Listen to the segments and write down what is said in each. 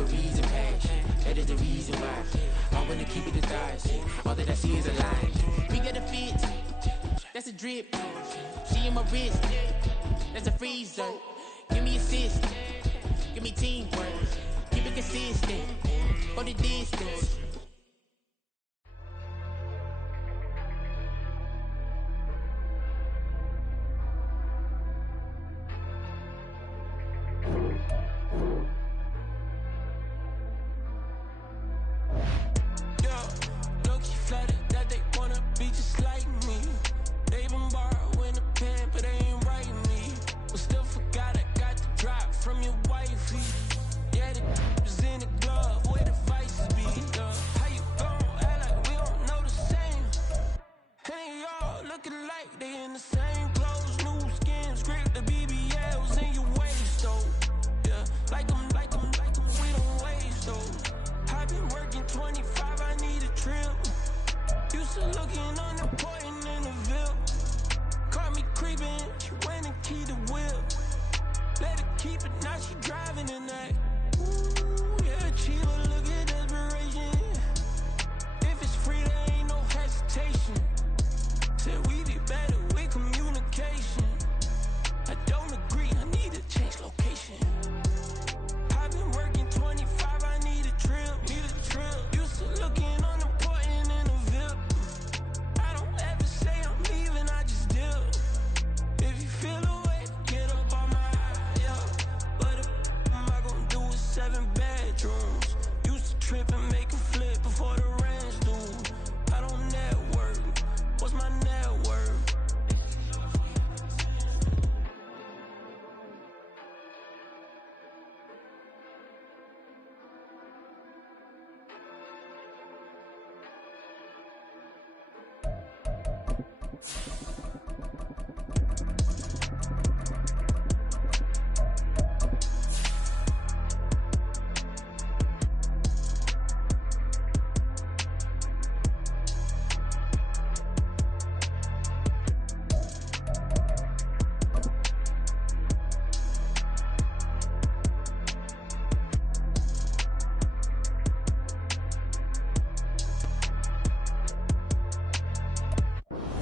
a reason, passion. That is the reason why I wanna keep it a thighs. All that I see is a line. We got a fit, that's a drip. She in my wrist, that's a freezer. Give me assist, give me teamwork. Keep it consistent, for the distance.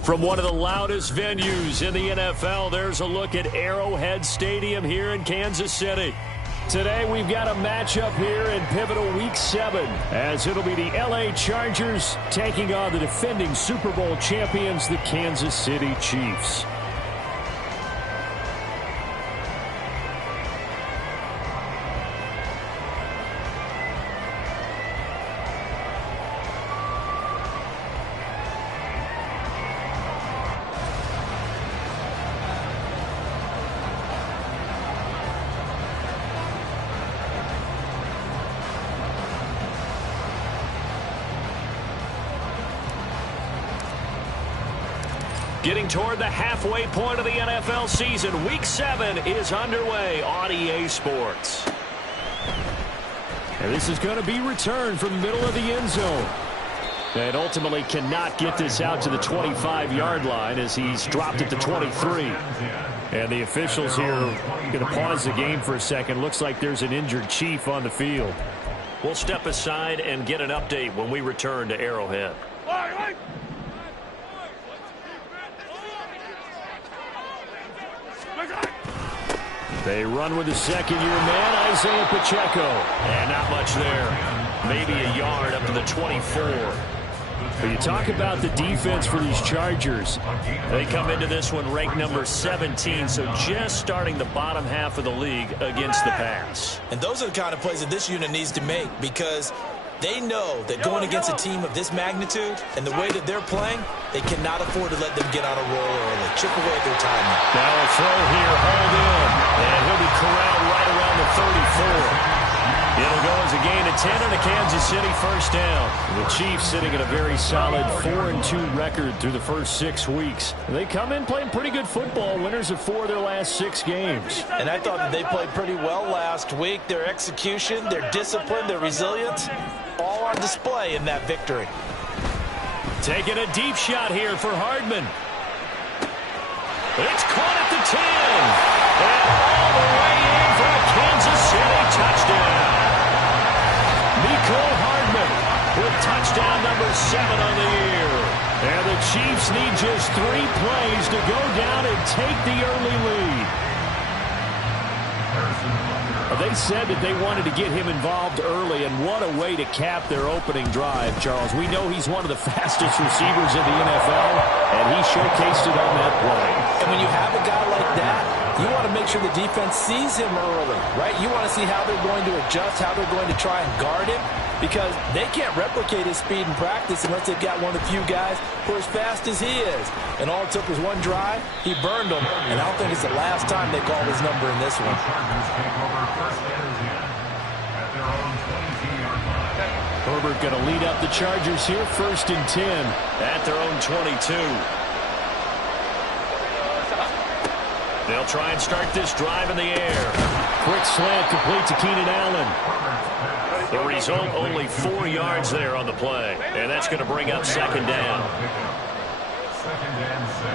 From one of the loudest venues in the NFL, there's a look at Arrowhead Stadium here in Kansas City. Today we've got a matchup here in pivotal Week 7, as it'll be the LA Chargers taking on the defending Super Bowl champions, the Kansas City Chiefs. Getting toward the halfway point of the NFL season, Week 7 is underway on EA Sports. And this is going to be returned from the middle of the end zone. And ultimately cannot get this out to the 25-yard line as he's dropped it to 23. And the officials here are going to pause the game for a second. Looks like there's an injured Chief on the field. We'll step aside and get an update when we return to Arrowhead. They run with the second-year man, Isaiah Pacheco. And not much there. Maybe a yard up to the 24. But you talk about the defense for these Chargers. They come into this one ranked number 17, so just starting the bottom half of the league against the pass. And those are the kind of plays that this unit needs to make, because they know that going against a team of this magnitude and the way that they're playing, they cannot afford to let them get on a roll early. Chip away at their time. Now a throw here, hauled in. And he'll be corralled right around the 34. It'll go as a gain of 10 and a Kansas City first down. The Chiefs sitting at a very solid 4-2 record through the first 6 weeks. They come in playing pretty good football, winners of 4 of their last 6 games. And I thought that they played pretty well last week. Their execution, their discipline, their resilience, all on display in that victory. Taking a deep shot here for Hardman. It's caught at the 10. And all the way in for a Kansas City touchdown. just 3 plays to go down and take the early lead. They said that they wanted to get him involved early, and what a way to cap their opening drive, Charles. We know he's one of the fastest receivers in the NFL, and he showcased it on that play. And when you have a guy like that, you want to make sure the defense sees him early, right? You want to see how they're going to adjust, how they're going to try and guard him, because they can't replicate his speed in practice unless they've got one of the few guys who are as fast as he is. And all it took was one drive. He burned them, and I don't think it's the last time they call his number in this one. Herbert going to lead up the Chargers here, 1st and 10 at their own 22. They'll try and start this drive in the air. Quick slant complete to Keenan Allen. The result, only 4 yards there on the play. And that's going to bring up 2nd down. 2nd and 6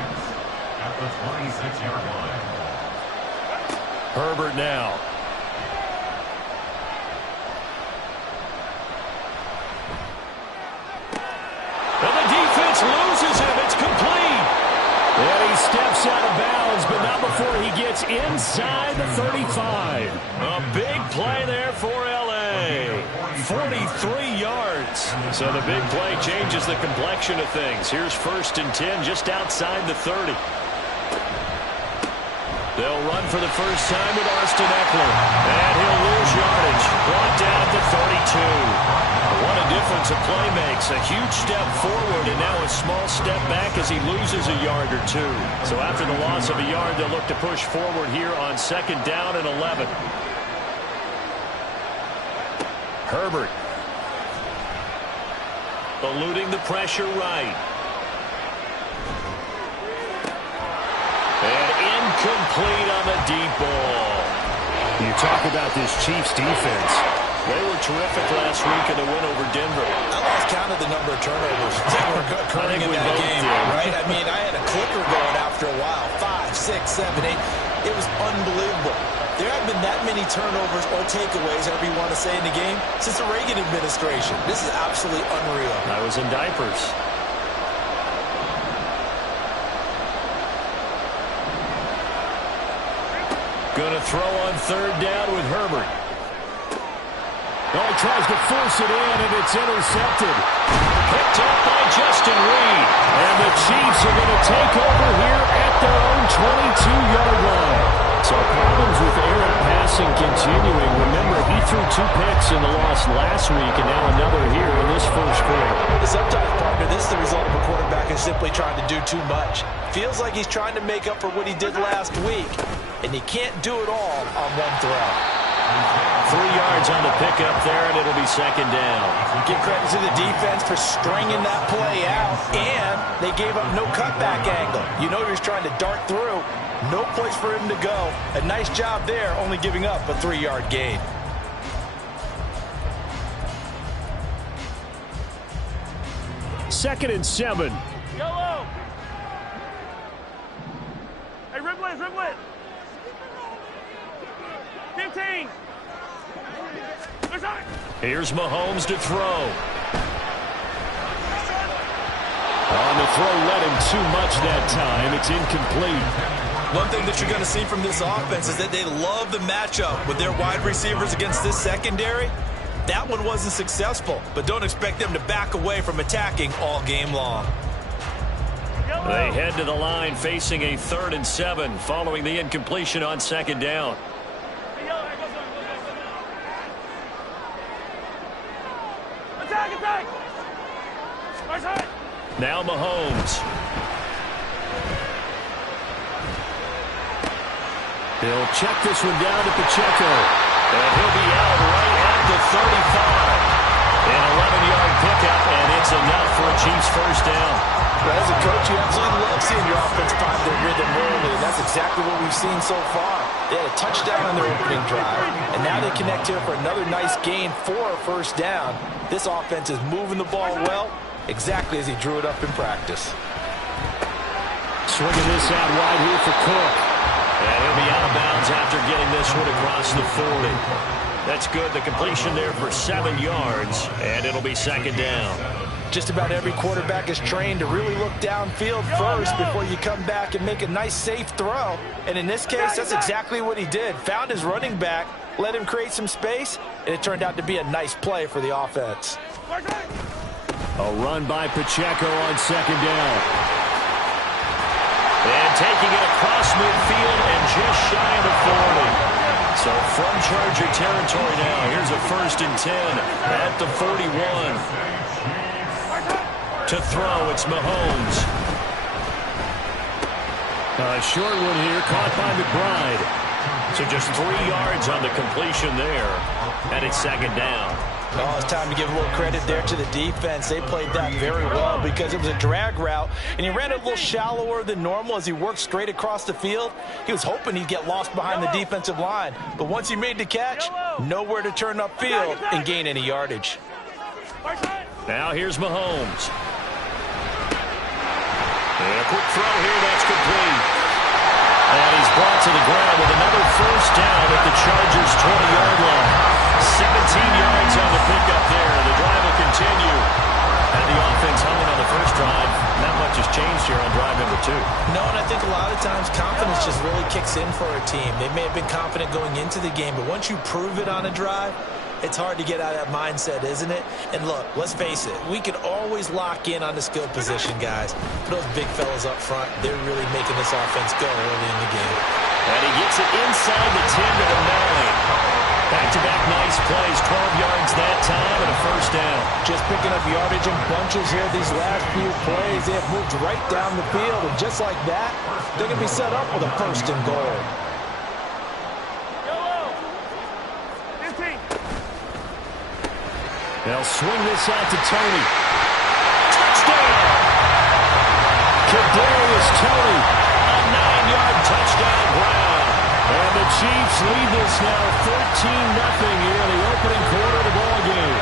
at the 26-yard line. Herbert now. And the defense loses him. It's complete. And he steps out of bounds, but not before he gets inside the 35. A big play there for L.A. 43 yards. So the big play changes the complexion of things. Here's 1st and 10 just outside the 30. They'll run for the first time with Austin Eckler. And he'll lose yardage. Brought down at the 32. What a difference a play makes. A huge step forward and now a small step back as he loses a yard or 2. So after the loss of a yard, they'll look to push forward here on 2nd down and 11. Herbert. Eluding the pressure right. And incomplete on the deep ball. You talk about this Chiefs defense. They were terrific last week in the win over Denver. I lost count of the number of turnovers that were occurring in that game, right? I mean, I had a clicker going after a while. 5, 6, 7, 8. It was unbelievable. There haven't been that many turnovers or takeaways, however you want to say, in the game since the Reagan administration. This is absolutely unreal. I was in diapers. Going to throw on 3rd down with Herbert. Oh, he tries to force it in, and it's intercepted. Picked up by Justin Reed. And the Chiefs are going to take over here at their own 22-yard line. So problems with errant passing continuing. Remember, he threw 2 picks in the loss last week, and now another here in this first quarter. Sometimes, partner, this is the result of a quarterback is simply trying to do too much. Feels like he's trying to make up for what he did last week, and he can't do it all on one throw. 3 yards on the pickup there, and it'll be 2nd down. Give credit to the defense for stringing that play out, and they gave up no cutback angle. You know he was trying to dart through. No place for him to go. A nice job there, only giving up a 3-yard gain. Second and 7. Yellow. Hey, Riblet, Riblet. 15. Here's Mahomes to throw. On the throw, led him too much that time. It's incomplete. One thing that you're going to see from this offense is that they love the matchup with their wide receivers against this secondary. That one wasn't successful, but don't expect them to back away from attacking all game long. They head to the line facing a 3rd and 7 following the incompletion on 2nd down. Attack, attack! Now Mahomes. He'll check this one down to Pacheco. And he'll be out right at the 35. An 11-yard pickup, and it's enough for a Chiefs first down. But as a coach, you absolutely love seeing your offense find their rhythm early, and that's exactly what we've seen so far. They had a touchdown on their opening drive, and now they connect here for another nice gain for a first down. This offense is moving the ball well, exactly as he drew it up in practice. Swinging this out wide here for Cook. And he'll be out of bounds after getting this one across the 40. That's good. The completion there for 7 yards, and it'll be 2nd down. Just about every quarterback is trained to really look downfield first before you come back and make a nice, safe throw. And in this case, that's exactly what he did. Found his running back, let him create some space, and it turned out to be a nice play for the offense. A run by Pacheco on second down. And taking it across midfield and just shy of the 40. So from Charger territory now, here's a 1st and 10 at the 41. To throw, it's Mahomes. A short one here, caught by McBride. So just 3 yards on the completion there. And it's second down. Oh, it's time to give a little credit there to the defense. They played that very well because it was a drag route, and he ran it a little shallower than normal as he worked straight across the field. He was hoping he'd get lost behind the defensive line, but once he made the catch, nowhere to turn upfield and gain any yardage. Now here's Mahomes. And a quick throw here, that's complete. And he's brought to the ground with another 1st down at the Chargers' 20-yard line. 17 yards on the pickup there. The drive will continue. And the offense humming on the first drive. Not much has changed here on drive number 2. No, and I think a lot of times confidence just really kicks in for a team. They may have been confident going into the game, but once you prove it on a drive, it's hard to get out of that mindset, isn't it? And look, let's face it, we can always lock in on the skill position, guys. But those big fellas up front, they're really making this offense go early in the game. And he gets it inside the 10 to the 9. Back-to-back nice plays, 12 yards that time and a 1st down. Just picking up yardage in bunches here these last few plays. They have moved right down the field, and just like that, they're going to be set up with a 1st and goal. They'll swing this out to Tony. Touchdown! Kadarius Toney, a 9-yard touchdown Brown. And the Chiefs lead this now 14-0 here in the opening quarter of the ball game.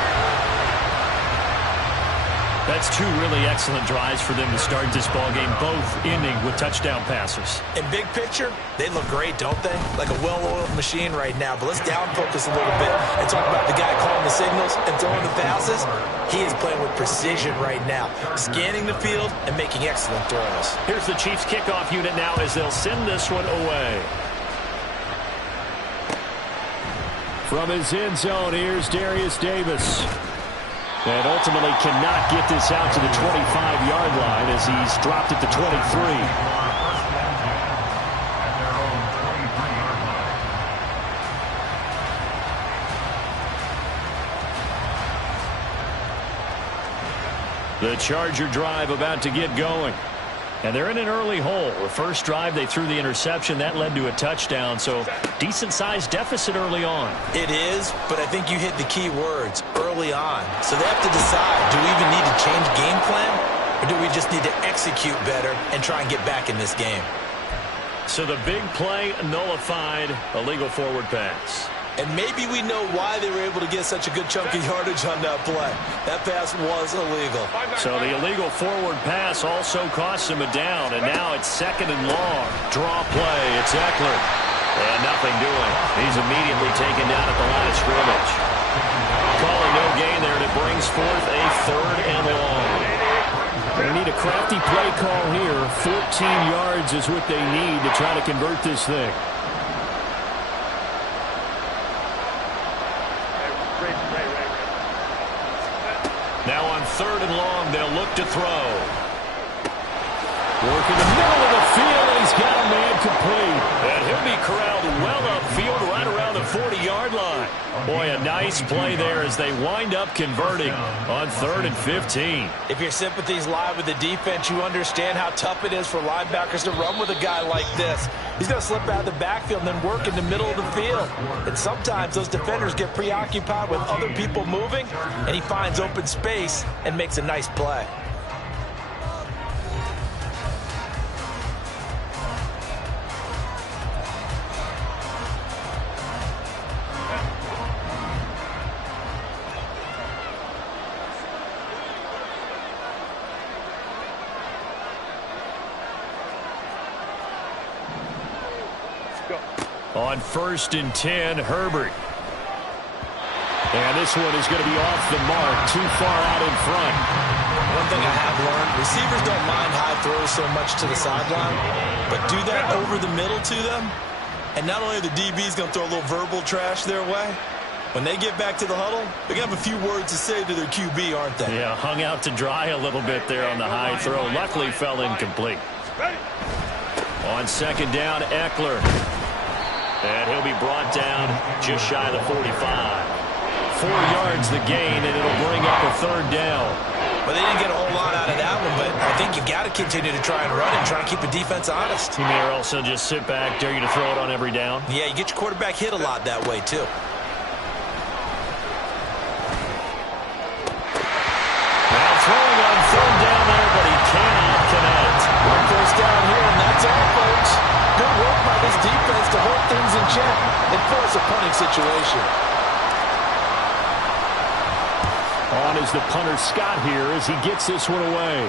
That's 2 really excellent drives for them to start this ball game, both ending with touchdown passes. In big picture, they look great, don't they? Like a well-oiled machine right now. But let's down focus a little bit and talk about the guy calling the signals and throwing the passes. He is playing with precision right now, scanning the field and making excellent throws. Here's the Chiefs kickoff unit now as they'll send this one away. From his end zone, here's Darius Davis. And ultimately cannot get this out to the 25-yard line as he's dropped at the 23. The Charger drive about to get going. And they're in an early hole. The first drive, they threw the interception. That led to a touchdown, so decent-sized deficit early on. It is, but I think you hit the key words, early on. So they have to decide, do we even need to change game plan, or do we just need to execute better and try and get back in this game? So the big play nullified, a legal forward pass. And maybe we know why they were able to get such a good chunk of yardage on that play. That pass was illegal. So the illegal forward pass also costs him a down, and now it's 2nd and long. Draw play, it's Eckler. And nothing doing. He's immediately taken down at the line of scrimmage. Calling no gain there, and it brings forth a 3rd and long. They need a crafty play call here. 14 yards is what they need to try to convert this thing. Now on 3rd and long, they'll look to throw. Work in the middle of the field, and he's got a man complete. And he'll be corralled well upfield right around the 40-yard line. Boy, a nice play there as they wind up converting on 3rd and 15. If your sympathies lie with the defense, you understand how tough it is for linebackers to run with a guy like this. He's going to slip out of the backfield and then work in the middle of the field. And sometimes those defenders get preoccupied with other people moving, and he finds open space and makes a nice play. On 1st and 10, Herbert. And this one is going to be off the mark, too far out in front. One thing I have learned, receivers don't mind high throws so much to the sideline, but do that over the middle to them, and not only are the DBs going to throw a little verbal trash their way, when they get back to the huddle, they're going to have a few words to say to their QB, aren't they? Yeah, hung out to dry a little bit there on the high throw. Luckily fell incomplete. On second down, Eckler. And he'll be brought down just shy of the 45. 4 yards the gain, and it'll bring up a third down. Well, they didn't get a whole lot out of that one, but I think you've got to continue to try and run and try and keep the defense honest. You may also just sit back, dare you to throw it on every down. Yeah, you get your quarterback hit a lot that way, too. Now throwing on third down there, but he cannot connect. One first down here, and that's all, folks. Good work by this defense to hold things in check and force a punting situation. On is the punter Scott here as he gets this one away. And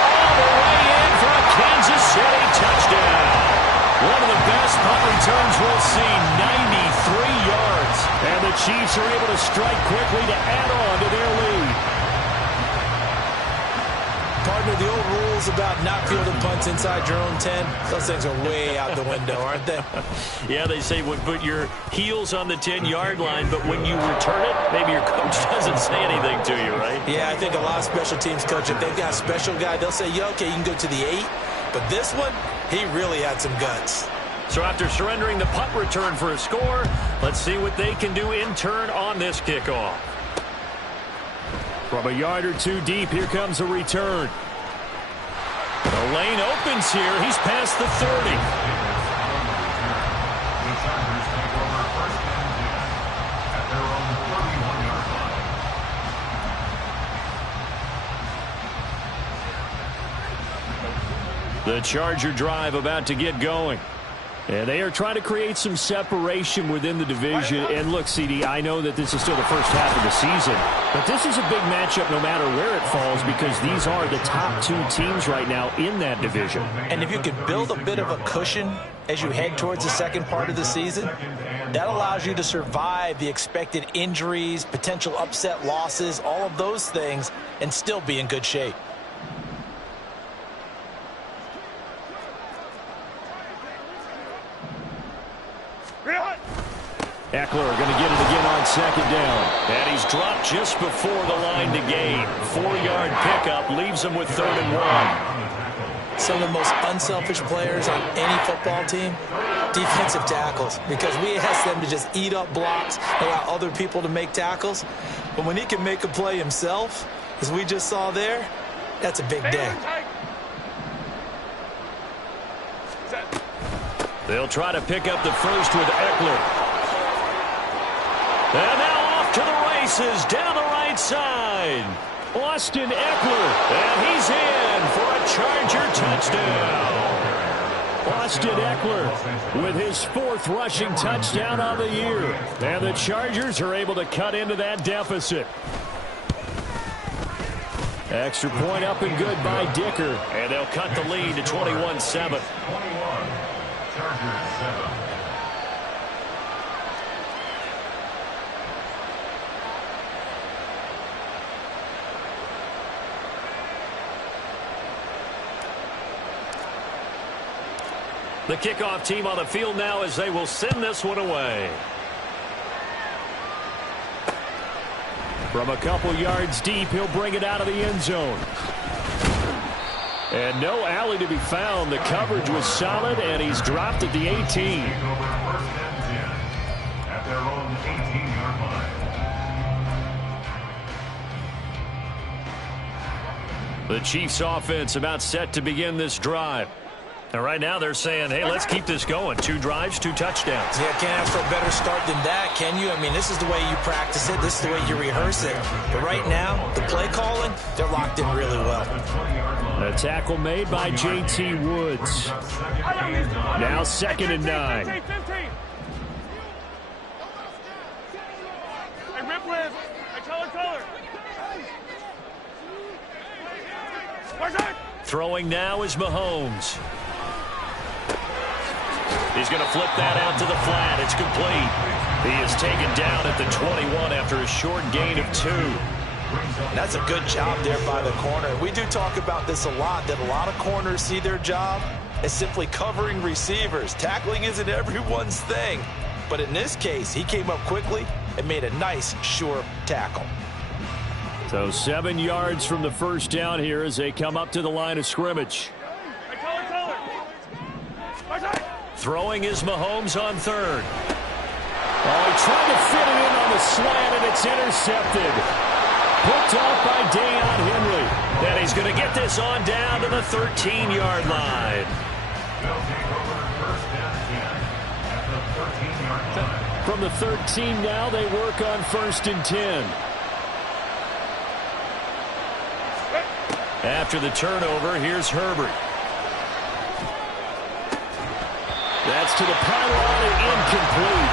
all the way in for a Kansas City touchdown. One of the best punt returns we'll see, 93 yards. And the Chiefs are able to strike quickly to add on to their lead. Partner, the old rules about not fielding punts inside your own 10, those things are way out the window, aren't they? Yeah, they say put your heels on the 10-yard line, but when you return it, maybe your coach doesn't say anything to you, right? Yeah, I think a lot of special teams coach, if they've got a special guy, they'll say, yeah, okay, you can go to the 8. But this one, he really had some guts. So after surrendering the punt return for a score, let's see what they can do in turn on this kickoff. From a yard or two deep, here comes a return. The lane opens here. He's past the 30. The Charger drive about to get going. And they are trying to create some separation within the division. And look, CD, I know that this is still the first half of the season, but this is a big matchup no matter where it falls because these are the top 2 teams right now in that division. And if you could build a bit of a cushion as you head towards the second part of the season, that allows you to survive the expected injuries, potential upset losses, all of those things, and still be in good shape. Eckler going to get it again on second down. And he's dropped just before the line to gain. 4-yard pickup leaves him with 3rd and 1. Some of the most unselfish players on any football team, defensive tackles, because we ask them to just eat up blocks, allow other people to make tackles. But when he can make a play himself, as we just saw there, that's a big day. They'll try to pick up the first with Eckler. And now off to the races down the right side. Austin Eckler, and he's in for a Charger touchdown. Austin Eckler with his 4th rushing touchdown of the year. And the Chargers are able to cut into that deficit. Extra point up and good by Dicker. And they'll cut the lead to 21-7. 21, Chargers 7. The kickoff team on the field now as they will send this one away. From a couple yards deep, he'll bring it out of the end zone. And no alley to be found. The coverage was solid, and he's dropped at the 18. Take over 1st and 10 at their own 18-yard line. The Chiefs offense about set to begin this drive. And right now they're saying, hey, let's keep this going. 2 drives, 2 touchdowns. Yeah, can't ask for a better start than that, can you? I mean, this is the way you practice it. This is the way you rehearse it. But right now, the play calling, they're locked in really well. A tackle made by J.T. Woods. Now 2nd and 9. 15. Hey, Rip Liz. Hey, color. Throwing now is Mahomes. He's going to flip that out to the flat. It's complete. He is taken down at the 21 after a short gain of 2. That's a good job there by the corner. We do talk about this a lot, that a lot of corners see their job as simply covering receivers. Tackling isn't everyone's thing. But in this case, he came up quickly and made a nice, sure tackle. So 7 yards from the first down here as they come up to the line of scrimmage. Throwing is Mahomes on third. Oh, he tried to fit it in on the slant, and it's intercepted. Picked off by Deion Henry. And he's going to get this on down to the 13-yard line. From the 13 now, they work on 1st and 10. After the turnover, here's Herbert. That's to the pylon and incomplete.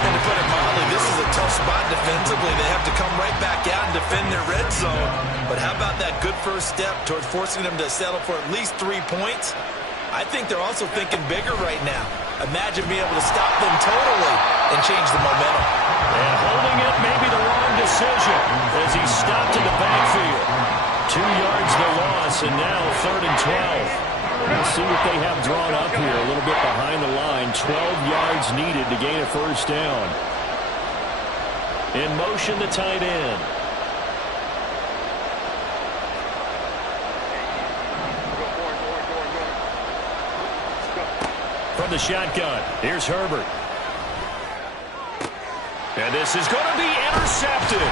And to put it mildly, this is a tough spot defensively. They have to come right back out and defend their red zone. But how about that good first step towards forcing them to settle for at least 3 points? I think they're also thinking bigger right now. Imagine being able to stop them totally and change the momentum. And holding it may be the wrong decision as he stopped in the backfield. 2 yards the loss, and now 3rd and 12. We'll see what they have drawn up here. A little bit behind the line. 12 yards needed to gain a first down. In motion, the tight end. From the shotgun, here's Herbert. And this is going to be intercepted.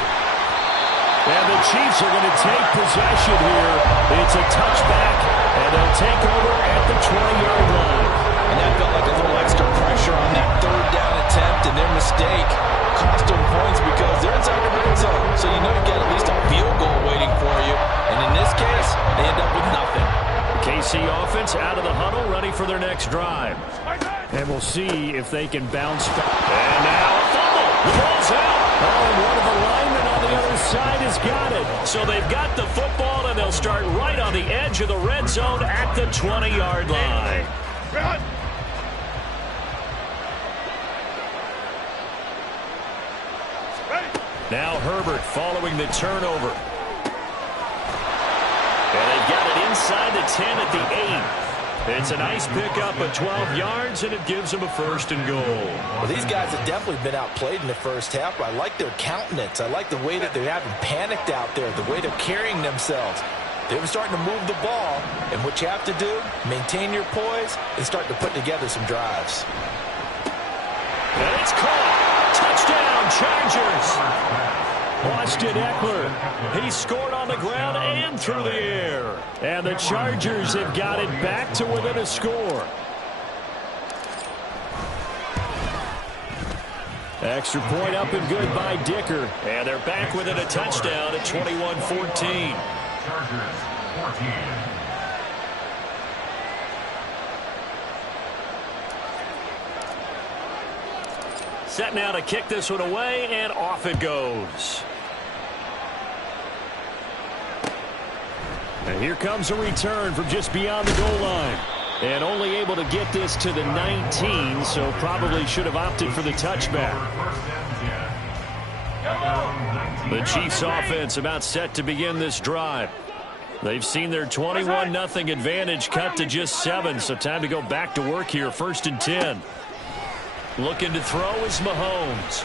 And the Chiefs are going to take possession here. It's a touchback, and they'll take over at the 20-yard line. And that felt like a little extra pressure on that 3rd down attempt, and their mistake cost them points because they're inside the red zone. So you know you got at least a field goal waiting for you. And in this case, they end up with nothing. The KC offense out of the huddle, ready for their next drive. And we'll see if they can bounce back. And now a fumble. The ball's out. Oh, and one of the linemen on the other side has got it. So they've got the football, and they'll start right on the edge of the red zone at the 20-yard line. Now Herbert following the turnover. And they've got it inside the 10 at the 8. It's a nice pickup of 12 yards, and it gives them a 1st and goal. Well, these guys have definitely been outplayed in the first half, but I like their countenance. I like the way that they haven't panicked out there, the way they're carrying themselves. They were starting to move the ball, and what you have to do, maintain your poise and start to put together some drives. And it's caught. Touchdown, Chargers. Austin Eckler. He scored on the ground and through the air. And the Chargers have got it back to within a score. Extra point up and good by Dicker. And they're back within a touchdown at 21-14. Chargers 14. Set now to kick this one away, and off it goes. And here comes a return from just beyond the goal line. And only able to get this to the 19, so probably should have opted for the touchback. The Chiefs offense about set to begin this drive. They've seen their 21-0 advantage cut to just 7, so time to go back to work here. 1st and 10. Looking to throw is Mahomes.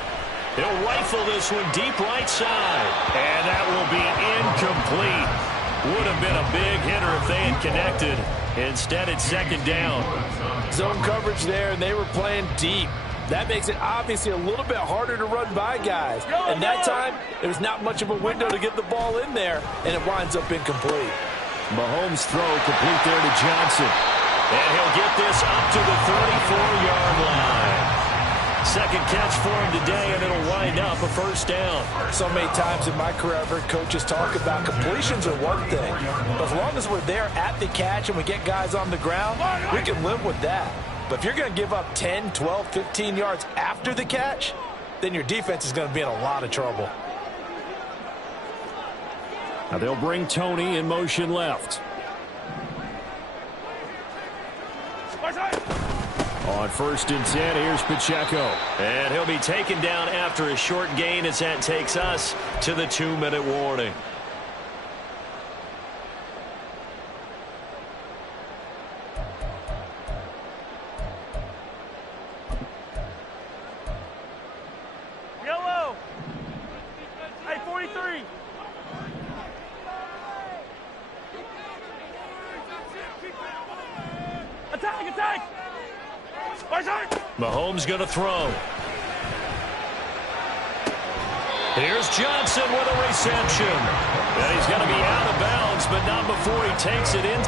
He'll rifle this one deep right side. And that will be incomplete. Would have been a big hitter if they had connected. Instead, it's 2nd down. Zone coverage there, and they were playing deep. That makes it obviously a little bit harder to run by guys. And that time, there was not much of a window to get the ball in there, and it winds up incomplete. Mahomes' throw complete there to Johnson. And he'll get this up to the 34-yard line. 2nd catch for him today, and it'll wind up a 1st down. So many times in my career, I've heard coaches talk about completions are one thing. But as long as we're there at the catch and we get guys on the ground, we can live with that. But if you're going to give up 10, 12, 15 yards after the catch, then your defense is going to be in a lot of trouble. Now they'll bring Tony in motion left. On 1st and 10, here's Pacheco. And he'll be taken down after a short gain as that takes us to the 2-minute warning. Yellow. Hey, 43. Attack, attack. Mahomes going to throw. Here's Johnson with a reception. And he's going to be out of bounds, but not before he takes it in.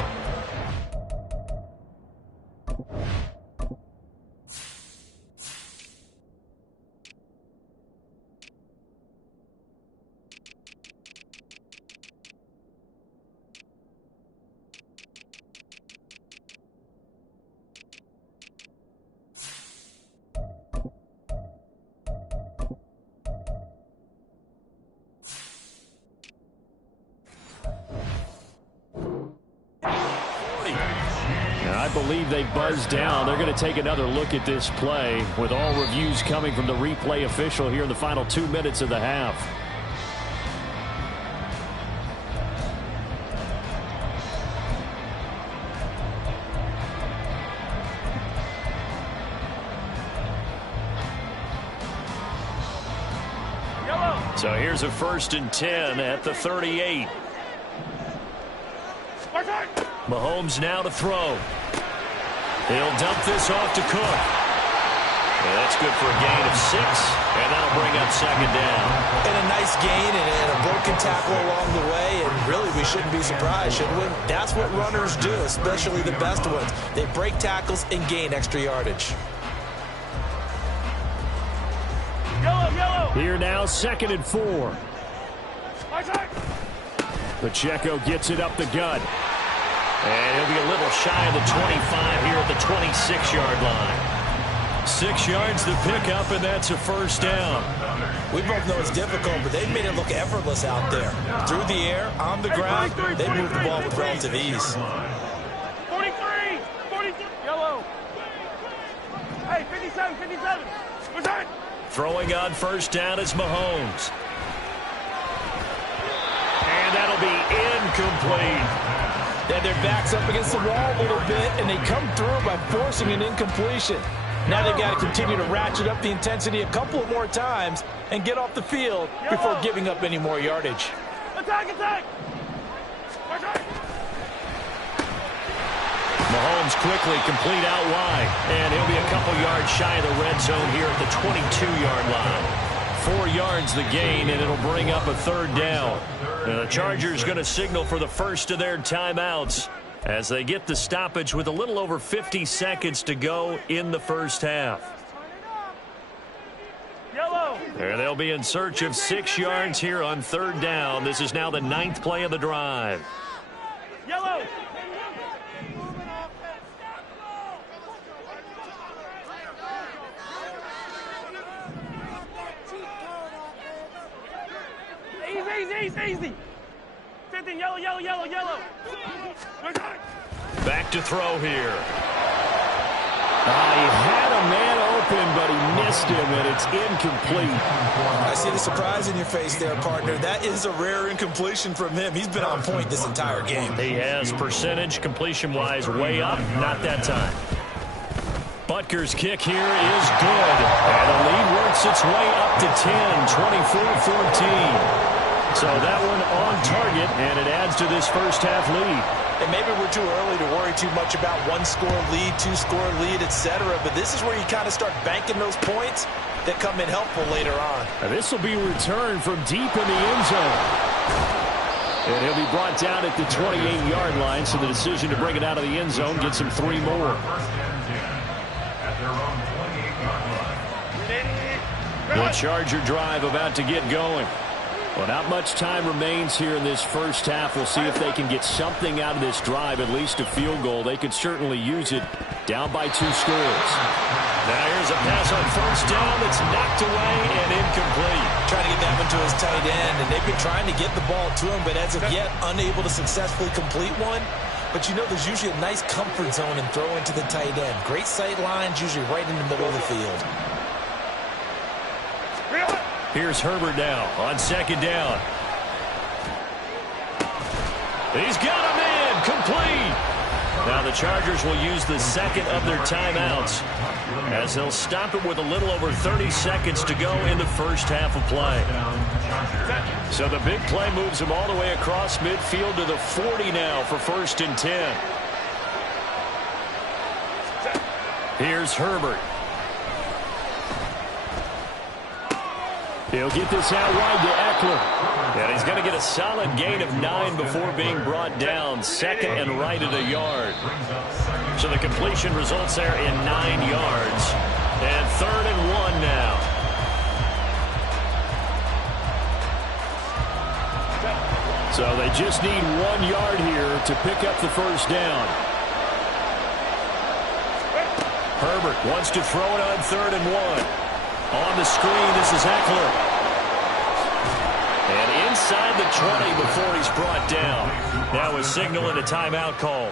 I believe they buzzed down. They're going to take another look at this play with all reviews coming from the replay official here in the final 2 minutes of the half. Yellow. So here's a 1st and 10 at the 38. Mahomes now to throw. He'll dump this off to Cook. And that's good for a gain of 6, and that'll bring up 2nd down. And a nice gain and a broken tackle along the way, and really we shouldn't be surprised, should we? That's what runners do, especially the best ones. They break tackles and gain extra yardage. Yellow, yellow. Here now, 2nd and 4. Pacheco gets it up the gut. And he'll be a little shy of the 25 here at the 26-yard line. 6 yards to pick up, and that's a 1st down. We both know it's difficult, but they've made it look effortless out there. Through the air, on the ground, they move the ball with relative ease. 43, 43, yellow. Hey, 57, 57. What's that? Throwing on 1st down is Mahomes. And that'll be incomplete. Then their back's up against the wall a little bit, and they come through by forcing an incompletion. Now they've got to continue to ratchet up the intensity a couple of more times and get off the field before giving up any more yardage. Attack, attack. Mahomes quickly complete out wide, and he'll be a couple yards shy of the red zone here at the 22-yard line. 4 yards the gain, and it'll bring up a 3rd down. And the Chargers going to signal for the first of their timeouts as they get the stoppage with a little over 50 seconds to go in the first half. Yellow. And they'll be in search of 6 yards here on 3rd down. This is now the 9th play of the drive. Yellow. Easy. 15, yellow, yellow, yellow, yellow. Back to throw here. He had a man open, but he missed him, and it's incomplete. I see the surprise in your face there, partner. That is a rare incompletion from him. He's been on point this entire game. He has percentage, completion-wise, way up. Not that time. Butker's kick here is good. And the lead works its way up to 10, 24-14. So that one on target, and it adds to this first half lead. And maybe we're too early to worry too much about 1-score lead, 2-score lead, etc. But this is where you kind of start banking those points that come in helpful later on. And this will be returned from deep in the end zone. And he'll be brought down at the 28-yard line, so the decision to bring it out of the end zone gets him 3 more. The Charger drive about to get going. Well, not much time remains here in this first half. We'll see if they can get something out of this drive, at least a field goal. They could certainly use it, down by 2 scores. Now here's a pass on 1st down that's knocked away and incomplete. Trying to get that one to his tight end, and they've been trying to get the ball to him, but as of yet, unable to successfully complete one. but you know there's usually a nice comfort zone and throw into the tight end. Great sight lines, usually right in the middle of the field. Here's Herbert now on second down. He's got him in, complete. Now the Chargers will use the second of their timeouts as they'll stop it with a little over 30 seconds to go in the first half of play. So the big play moves them all the way across midfield to the 40 now for 1st and 10. Here's Herbert. He'll get this out wide to Eckler. And he's going to get a solid gain of 9 before being brought down. 2nd and right at a yard. So the completion results there in 9 yards. And 3rd and 1 now. So they just need 1 yard here to pick up the first down. Herbert wants to throw it on 3rd and 1. On the screen, this is Eckler. And inside the 20 before he's brought down. Now a signal and a timeout call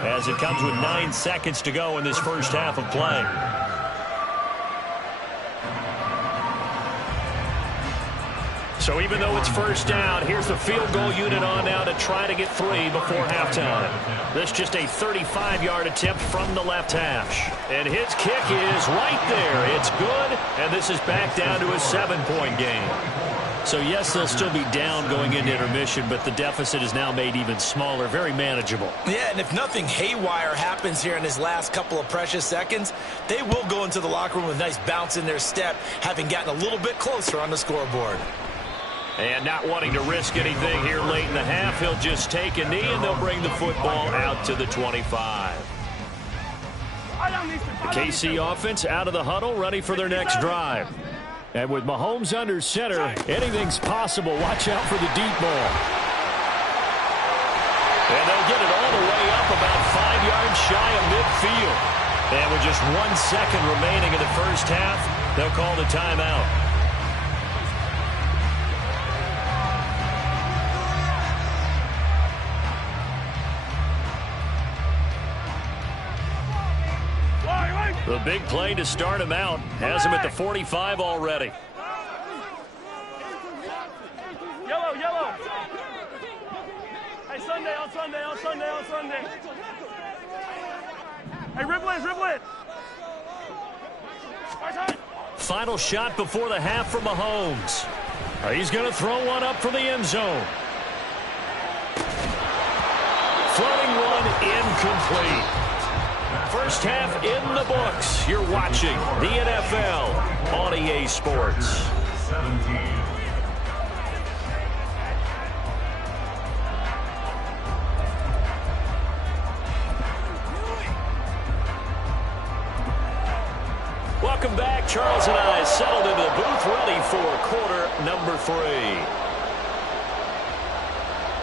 as it comes with 9 seconds to go in this first half of play. So even though it's first down, here's the field goal unit on now to try to get 3 before halftime. That's just a 35-yard attempt from the left hash. And his kick is right there. It's good, and this is back down to a 7-point game. So, yes, they'll still be down going into intermission, but the deficit is now made even smaller, very manageable. Yeah, and if nothing haywire happens here in his last couple of precious seconds, they will go into the locker room with a nice bounce in their step, having gotten a little bit closer on the scoreboard. And not wanting to risk anything here late in the half, he'll just take a knee, and they'll bring the football out to the 25. The KC offense out of the huddle, ready for their next drive. And with Mahomes under center, anything's possible. Watch out for the deep ball. And they'll get it all the way up about 5 yards shy of midfield. And with just 1 second remaining in the first half, they'll call the timeout. The big play to start him out has him at the 45 already. Yellow, yellow. Hey, Sunday, on Sunday, on Sunday, on Sunday. Hey, ribble it. Final shot before the half from Mahomes. He's going to throw one up for the end zone. Floating one incomplete. First half in the books. You're watching the NFL on EA Sports. Welcome back. Charles and I settled into the booth, ready for quarter number 3.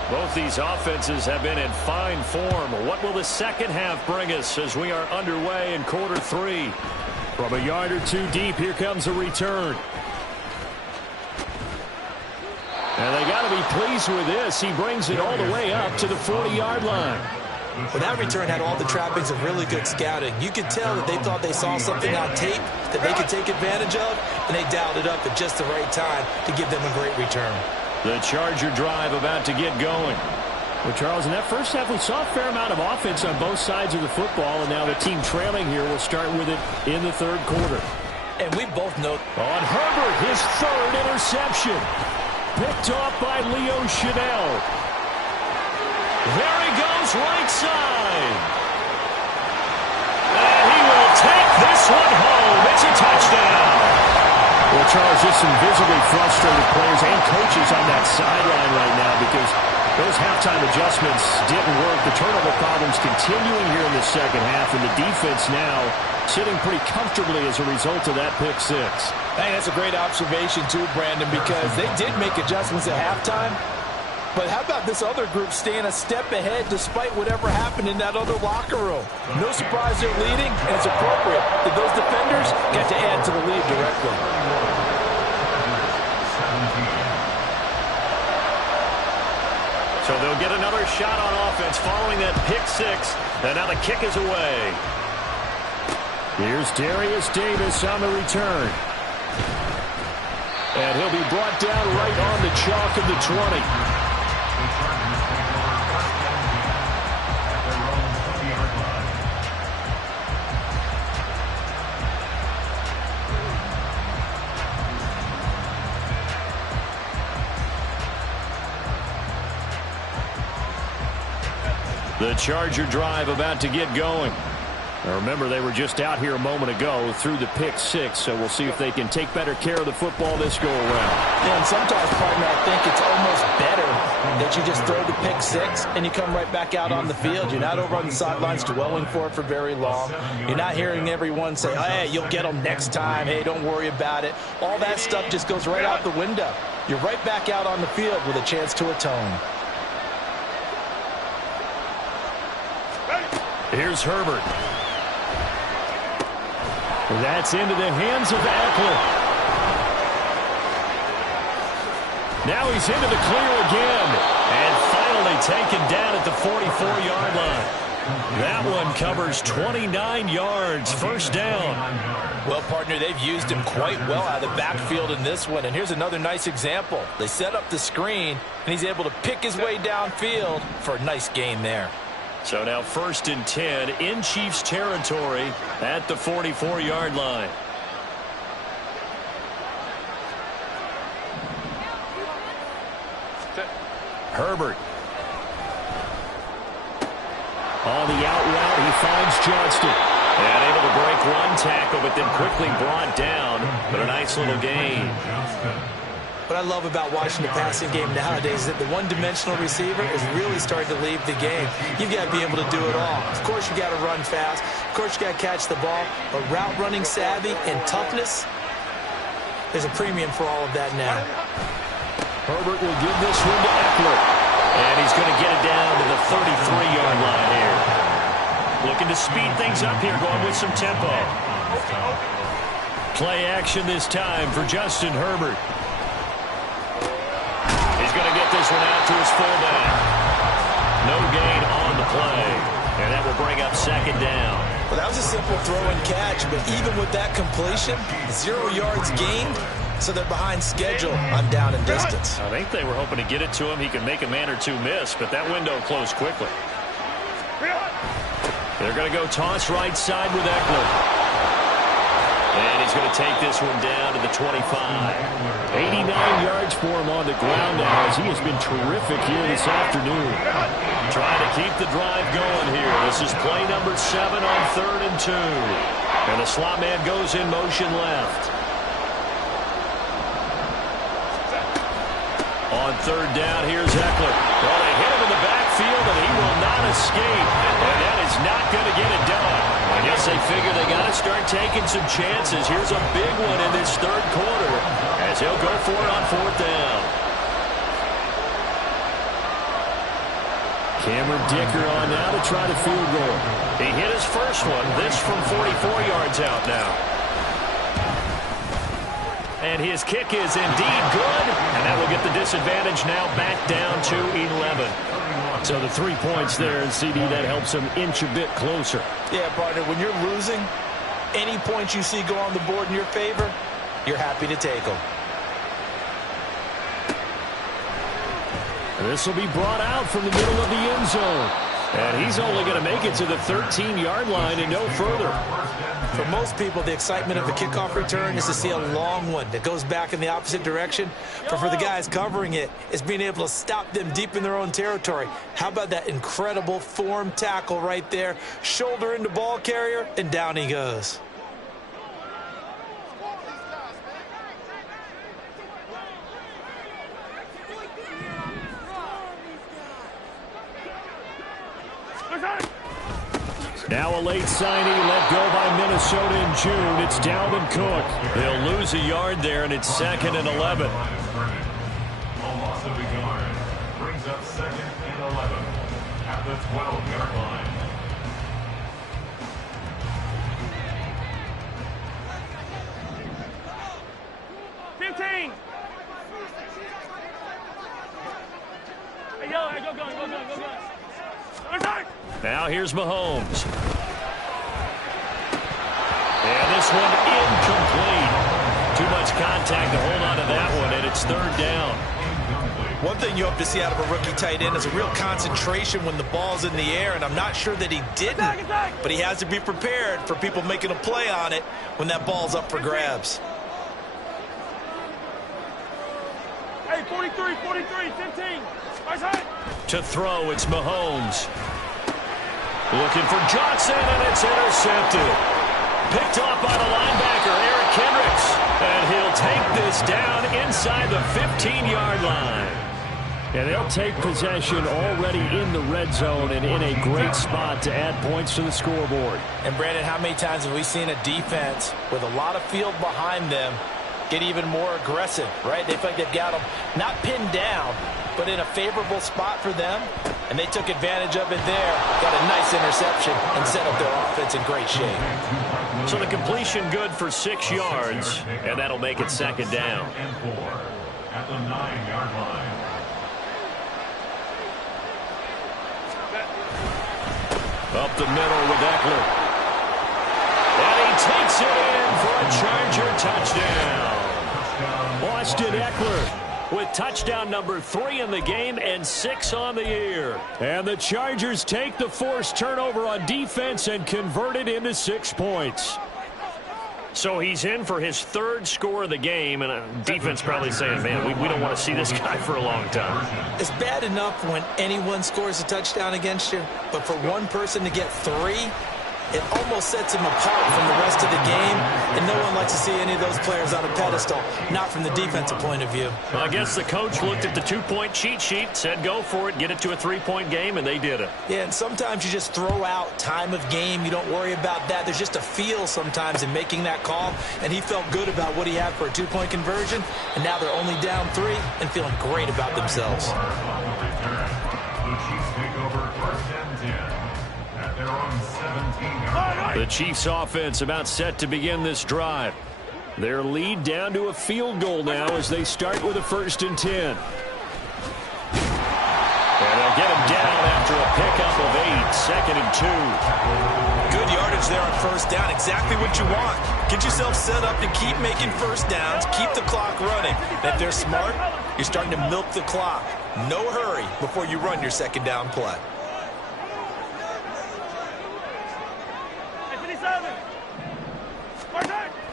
Both these offenses have been in fine form. What will the second half bring us as we are underway in quarter 3? From a yard or 2 deep, here comes a return. And they got to be pleased with this. He brings it all the way up to the 40-yard line. Well, that return had all the trappings of really good scouting. You could tell that they thought they saw something on tape that they could take advantage of, and they dialed it up at just the right time to give them a great return. The Charger drive about to get going. Well, Charles, in that first half, we saw a fair amount of offense on both sides of the football, and now the team trailing here will start with it in the third quarter. And we both know on Herbert, his 3rd interception. Picked off by Leo Chanel. There he goes, right side. And he will take this one home. It's a touchdown. Well, Charles, just some visibly frustrated players and coaches on that sideline right now because those halftime adjustments didn't work. The turnover problems continuing here in the second half, and the defense now sitting pretty comfortably as a result of that pick 6. Hey, that's a great observation too, Brandon, because they did make adjustments at halftime. But how about this other group staying a step ahead despite whatever happened in that other locker room? No surprise they're leading, and it's appropriate that those defenders get to add to the lead directly. So they'll get another shot on offense following that pick six. And now the kick is away. Here's Darius Davis on the return. And he'll be brought down right on the chalk of the 20. The Charger drive about to get going. Now remember, they were just out here a moment ago through the pick six, so we'll see if they can take better care of the football this go-around. Yeah, and sometimes, partner, I think it's almost better that you just throw the pick six and you come right back out on the field. You're not over on the sidelines dwelling for it for very long. You're not hearing everyone say, hey, you'll get them next time. Hey, don't worry about it. All that stuff just goes right out the window. You're right back out on the field with a chance to atone. Here's Herbert. That's into the hands of Eckler. Now he's into the clear again. And finally taken down at the 44-yard line. That one covers 29 yards. First down. Well, partner, they've used him quite well out of the backfield in this one. And here's another nice example. They set up the screen, and he's able to pick his way downfield for a nice gain there. So now 1st and 10 in Chiefs territory at the 44-yard line. Herbert. On the out route, he finds Johnston. And able to break one tackle, but then quickly brought down. But a nice little gain. What I love about watching the passing game nowadays is that the one-dimensional receiver is really starting to leave the game. You've got to be able to do it all. Of course, you've got to run fast. Of course, you've got to catch the ball. But route running savvy and toughness, there's a premium for all of that now. Herbert will give this one to Eckler. And he's going to get it down to the 33-yard line here. Looking to speed things up here, going with some tempo. Play action this time for Justin Herbert. He's going to get this one out to his fullback. No gain on the play. And that will bring up 2nd down. Well, that was a simple throw and catch, but even with that completion, 0 yards gained, so they're behind schedule on down and distance. I think they were hoping to get it to him. He could make a man or two miss, but that window closed quickly. They're going to go toss right side with Eckler. And he's going to take this one down to the 25. 89 yards for him on the ground now, as he has been terrific here this afternoon. Trying to keep the drive going here. This is play number 7 on 3rd and 2. And the slot man goes in motion left. On 3rd down, here's Eckler. Well, they hit him in the backfield, and he will not escape. And that is not going to get it done. I guess they figure they got to start taking some chances. Here's a big one in this 3rd quarter, as he'll go for it on 4th down. Cameron Dicker on now to try the field goal. He hit his first one. This from 44 yards out now. And his kick is indeed good. And that will get the disadvantage now back down to 11. So the 3 points there, and CD, that helps him inch a bit closer. Yeah, partner, when you're losing, any points you see go on the board in your favor, you're happy to take them. This will be brought out from the middle of the end zone. And he's only going to make it to the 13-yard line and no further. For most people, the excitement of a kickoff return is to see a long one that goes back in the opposite direction. But for the guys covering it, it's being able to stop them deep in their own territory. How about that incredible form tackle right there? Shoulder into ball carrier, and down he goes. Now a late signee let go by Minnesota in June. It's Dalvin Cook. He'll lose a yard there, and it's 2nd and 11. A loss of a yard brings up 2nd and 11 at the 12-yard line. Hey, Hey, go gun, go gun, go gun. Now here's Mahomes. And this one incomplete. Too much contact to hold on to that one, and it's third down. One thing you hope to see out of a rookie tight end is a real concentration when the ball's in the air, and I'm not sure that he didn't, but he has to be prepared for people making a play on it when that ball's up for grabs. Hey, 43, 43, 15. Right side. To throw, it's Mahomes. Looking for Johnson, and it's intercepted. Picked off by the linebacker, Eric Kendricks. And he'll take this down inside the 15-yard line. And they'll take possession already in the red zone and in a great spot to add points to the scoreboard. And, Brandon, how many times have we seen a defense with a lot of field behind them get even more aggressive, right? They feel like they've got them not pinned down, but in a favorable spot for them, and they took advantage of it there. Got a nice interception and set up their offense in great shape. So the completion good for 6 yards, and that'll make it second down. And 4 at the 9-yard line. Up the middle with Eckler. And he takes it in for a Charger touchdown. Austin Eckler with touchdown number 3 in the game and 6 on the year. And the Chargers take the forced turnover on defense and convert it into 6 points. So he's in for his 3rd score of the game, and defense probably saying, man, we don't want to see this guy for a long time. It's bad enough when anyone scores a touchdown against you, but for one person to get 3, it almost sets him apart from the rest of the game, and no one likes to see any of those players on a pedestal, not from the defensive point of view. Well, I guess the coach looked at the 2-point cheat sheet, said go for it, get it to a 3-point game, and they did it. Yeah, and sometimes you just throw out time of game. You don't worry about that. There's just a feel sometimes in making that call, and he felt good about what he had for a 2-point conversion, and now they're only down 3 and feeling great about themselves. The Chiefs take over 1st and 10 at their own 17-yard line. The Chiefs offense about set to begin this drive. Their lead down to a field goal now as they start with a 1st and 10. And they'll get him down after a pickup of 8, 2nd and 2. Good yardage there on 1st down, exactly what you want. Get yourself set up to keep making 1st downs, keep the clock running. And if they're smart, you're starting to milk the clock. No hurry before you run your 2nd down play.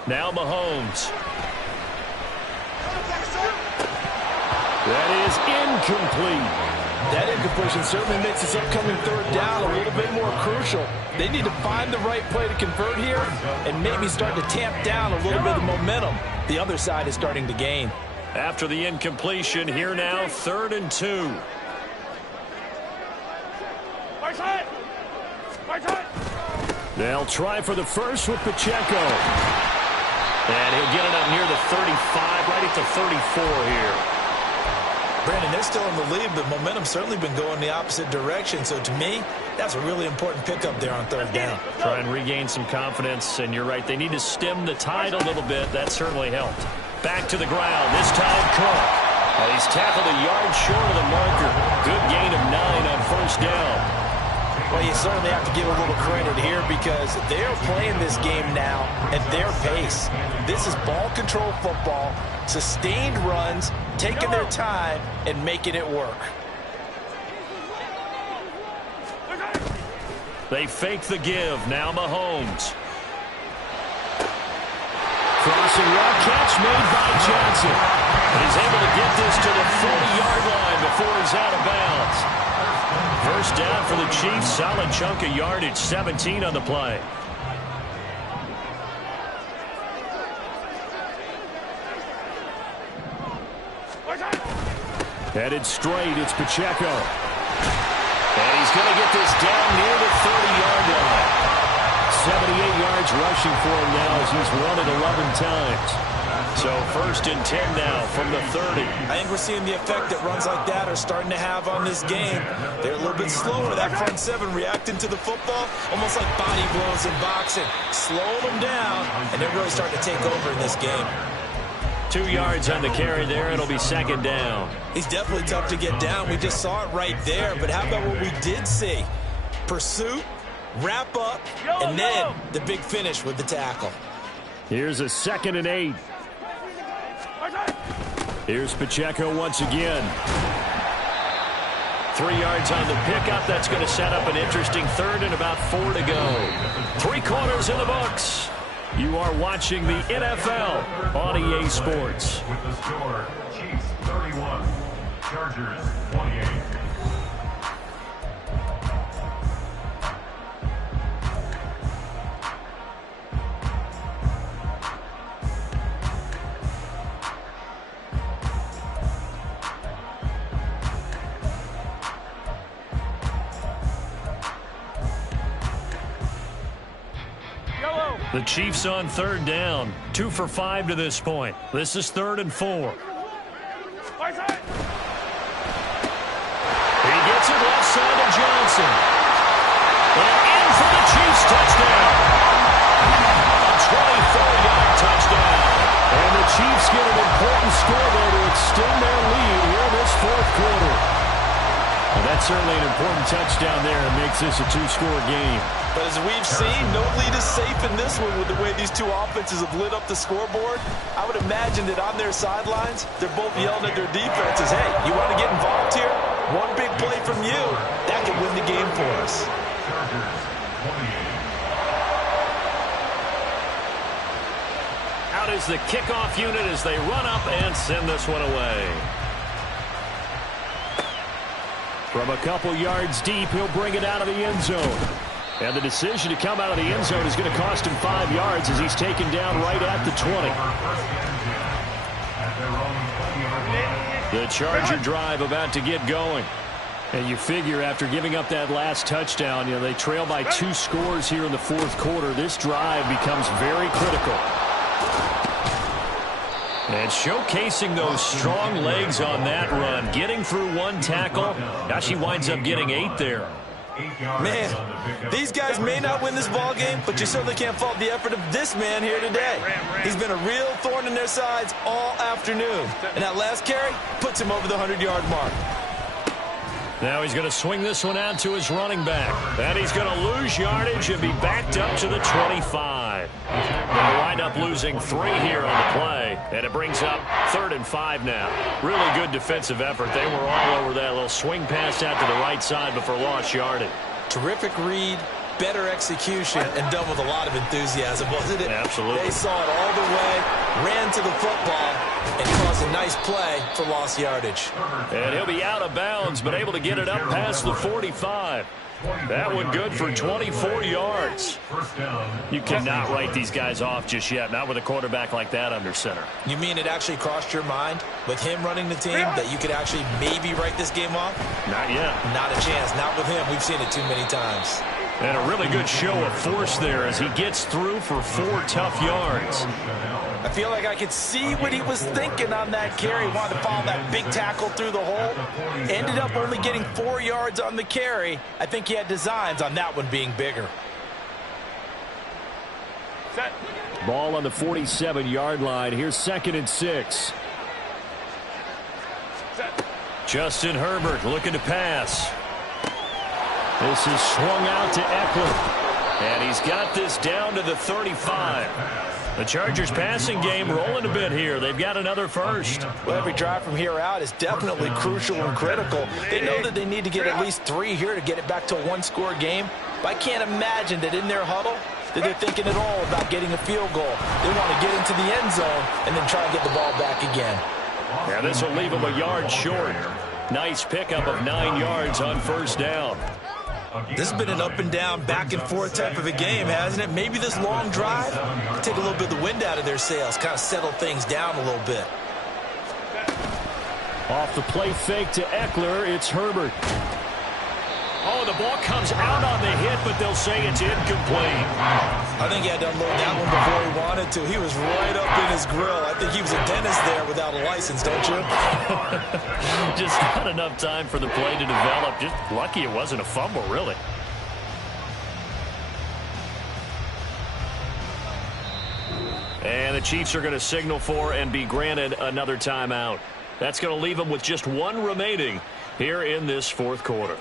Now Mahomes. That is incomplete. That incompletion certainly makes this upcoming 3rd down a little bit more crucial. They need to find the right play to convert here and maybe start to tamp down a little bit of momentum. The other side is starting to gain. After the incompletion, here now 3rd and 2. They'll try for the first with Pacheco. And he'll get it up near the 35, right at the 34 here. Brandon, they're still in the lead, but momentum's certainly been going the opposite direction. So to me, that's a really important pickup there on 3rd down. Try and regain some confidence, and you're right. They need to stem the tide a little bit. That certainly helped. Back to the ground. This time Cook. And he's tackled a yard short of the marker. Good gain of 9 on 1st down. Well, you certainly have to give a little credit here because they're playing this game now at their pace. This is ball control football, sustained runs, taking their time, and making it work. They fake the give. Now Mahomes. Crossing route catch made by Johnson. And he's able to get this to the 40-yard line before he's out of bounds. 1st down for the Chiefs. Solid chunk of yardage. 17 on the play. Headed straight. It's Pacheco. And he's going to get this down near the 30-yard line. 78 yards rushing for him now as he's run it 11 times. So 1st and 10 now from the 30. I think we're seeing the effect that runs like that are starting to have on this game. They're a little bit slower. That front 7 reacting to the football, almost like body blows in boxing. Slowing them down, and they're really starting to take over in this game. 2 yards on the carry there. It'll be second down. He's definitely tough to get down. We just saw it right there. But how about what we did see? Pursuit, wrap up, and then the big finish with the tackle. Here's a 2nd and 8. Here's Pacheco once again. 3 yards on the pickup. That's going to set up an interesting 3rd and about 4 to go. 3 quarters in the books. You are watching the NFL on EA Sports. With the score, Chiefs 31, Chargers 28. The Chiefs on 3rd down. 2 for 5 to this point. This is 3rd and 4. He gets it left side to Johnson. And in for the Chiefs touchdown. A 24-yard touchdown. And the Chiefs get an important score there to extend their lead here in this 4th quarter. Well, that's certainly an important touchdown there. It makes this a 2-score game. But as we've seen, no lead is safe in this one with the way these two offenses have lit up the scoreboard. I would imagine that on their sidelines, they're both yelling at their defenses, hey, you want to get involved here? One big play from you, that could win the game for us. Out is the kickoff unit as they run up and send this one away. From a couple yards deep, he'll bring it out of the end zone. And the decision to come out of the end zone is going to cost him 5 yards as he's taken down right at the 20. The Charger drive about to get going. And you figure after giving up that last touchdown, they trail by 2 scores here in the 4th quarter. This drive becomes very critical. And showcasing those strong legs on that run, getting through 1 tackle. Now she winds up getting 8 there. Man, these guys may not win this ball game, but you certainly can't fault the effort of this man here today. He's been a real thorn in their sides all afternoon. And that last carry puts him over the 100-yard mark. Now he's going to swing this one out to his running back. And he's going to lose yardage and be backed up to the 25. They'll wind up losing 3 here on the play. And it brings up 3rd and 5 now. Really good defensive effort. They were all over that little swing pass out to the right side before lost yardage. Terrific read, better execution, and done with a lot of enthusiasm, wasn't it? Absolutely. They saw it all the way, ran to the football, and caused a nice play for lost yardage. And he'll be out of bounds, but able to get it up past the 45. That one good for 24 yards. You cannot write these guys off just yet, not with a quarterback like that under center. You mean it actually crossed your mind with him running the team that you could actually maybe write this game off? Not yet. Not a chance. Not with him. We've seen it too many times. And a really good show of force there as he gets through for 4 tough yards. I feel like I could see what he was thinking on that carry. Wanted to follow that big tackle through the hole. Ended up only getting 4 yards on the carry. I think he had designs on that one being bigger. Set. Ball on the 47-yard line. Here's 2nd and 6. Set. Justin Herbert looking to pass. This is swung out to Eckler. And he's got this down to the 35. The Chargers passing game rolling a bit here. They've got another first. Well, every drive from here out is definitely crucial and critical. They know that they need to get at least 3 here to get it back to a 1-score game. But I can't imagine that in their huddle that they're thinking at all about getting a field goal. They want to get into the end zone and then try and get the ball back again. Yeah, this will leave them a yard short. Nice pickup of 9 yards on first down. This has been an up and down, back and forth type of a game, hasn't it? Maybe this long drive will take a little bit of the wind out of their sails, kind of settle things down a little bit. Off the play fake to Eckler, it's Herbert. Oh, the ball comes out on the hit, but they'll say it's incomplete. I think he had to unload that one before he wanted to. He was right up in his grill. I think he was a dentist there without a license, don't you? Just not enough time for the play to develop. Just lucky it wasn't a fumble, really. And the Chiefs are going to signal for and be granted another timeout. That's going to leave them with just one remaining here in this fourth quarter.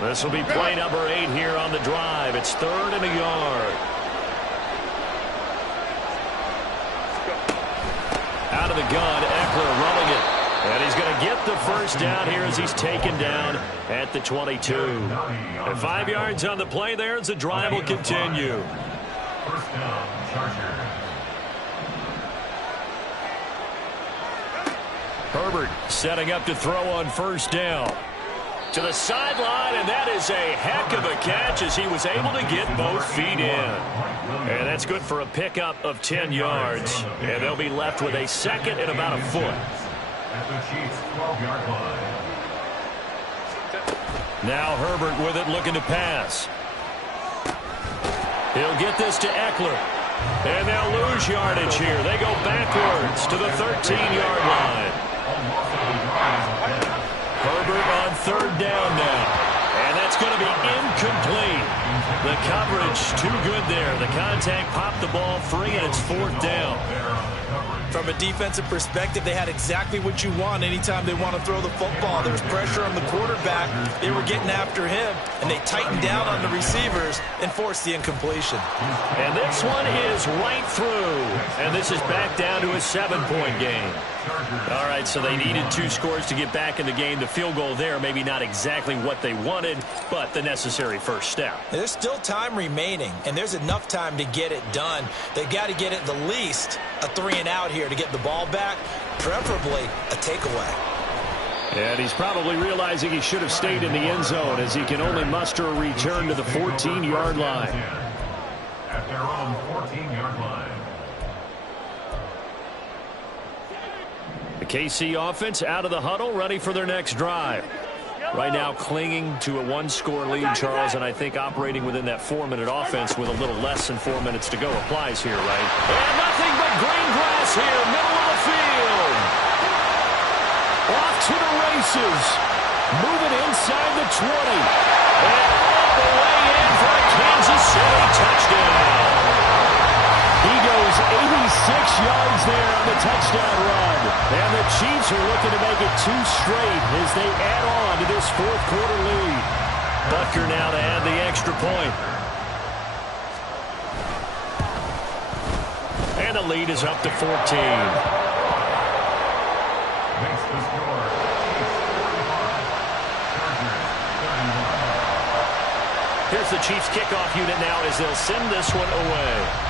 This will be play number 8 here on the drive. It's 3rd and a yard. Out of the gun, Eckler running it. And he's going to get the first down here as he's taken down at the 22. And 5 yards on the play there as the drive will continue. First down, Chargers. Herbert setting up to throw on first down. To the sideline, and that is a heck of a catch as he was able to get both feet in. And that's good for a pickup of 10 yards. And they'll be left with a second and about a foot. At the Chiefs' 12-yard line. Now Herbert with it, looking to pass. He'll get this to Eckler. And they'll lose yardage here. They go backwards to the 13-yard line. Herbert on 3rd down now. And that's going to be incomplete. The coverage too good there. The contact popped the ball free, and it's 4th down. From a defensive perspective, they had exactly what you want anytime they want to throw the football. There was pressure on the quarterback. They were getting after him, and they tightened down on the receivers and forced the incompletion. And this one is right through. And this is back down to a 7-point game. All right, so they needed 2 scores to get back in the game. The field goal there, maybe not exactly what they wanted, but the necessary first step. There's still time remaining, and there's enough time to get it done. They've got to get at the least a 3-and-out here to get the ball back, preferably a takeaway. And he's probably realizing he should have stayed in the end zone as he can only muster a return to the 14-yard line. At their own 14-yard line. The KC offense out of the huddle, ready for their next drive. Right now clinging to a 1-score lead, Charles, and I think operating within that 4-minute offense with a little less than 4 minutes to go applies here, right? And nothing but green grass here, middle of the field. Off to the races. Moving inside the 20. And all the way in for a Kansas City touchdown. He goes 86 yards there on the touchdown run. And the Chiefs are looking to make it 2 straight as they add on to this fourth quarter lead. Butker now to add the extra point. And the lead is up to 14. Makes the score. Here's the Chiefs kickoff unit now as they'll send this one away.